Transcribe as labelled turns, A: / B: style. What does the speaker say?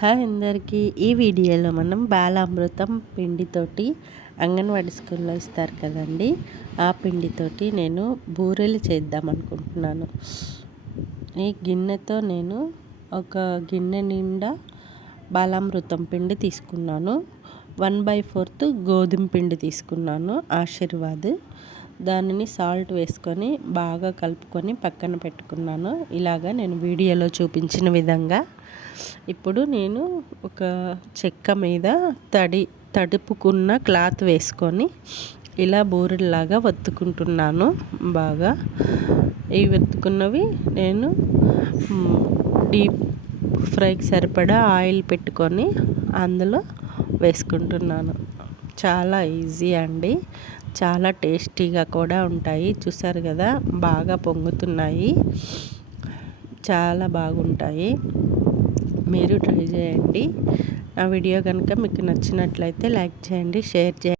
A: Hi అందరికీ. ఈ వీడియోలో మనం బాలామృతం పిండితోటి అంగన్వాడీ స్కూల్లో ఇస్తారు కదండి. ఆ పిండితోటి నేను బూరెలు చేద్దాం అనుకుంటున్నాను. ఈ గిన్నెతో నేను ఒక గిన్నె నిండా బాలామృతం పిండి తీసుకున్నాను. వన్ బై ఫోర్త్ గోధుమ పిండి తీసుకున్నాను ఆశీర్వాద్. దానిని సాల్ట్ వేసుకొని బాగా కలుపుకొని పక్కన పెట్టుకున్నాను. ఇలాగా నేను వీడియోలో చూపించిన విధంగా ఇప్పుడు నేను ఒక చెక్క మీద తడి తడుపుకున్న క్లాత్ వేసుకొని ఇలా బూరెల్లాగా వత్తుకుంటున్నాను బాగా. ఈ వత్తుకున్నవి నేను డీప్ ఫ్రైకి సరిపడా ఆయిల్ పెట్టుకొని అందులో వేసుకుంటున్నాను. చాలా ఈజీ అండి. చాలా టేస్టీగా కూడా ఉంటాయి. చూసారు కదా బాగా పొంగుతున్నాయి. చాలా బాగుంటాయి. మీరు ట్రై చేయండి. ఆ వీడియో కనుక మీకు నచ్చినట్లయితే లైక్ చేయండి షేర్ చేయండి.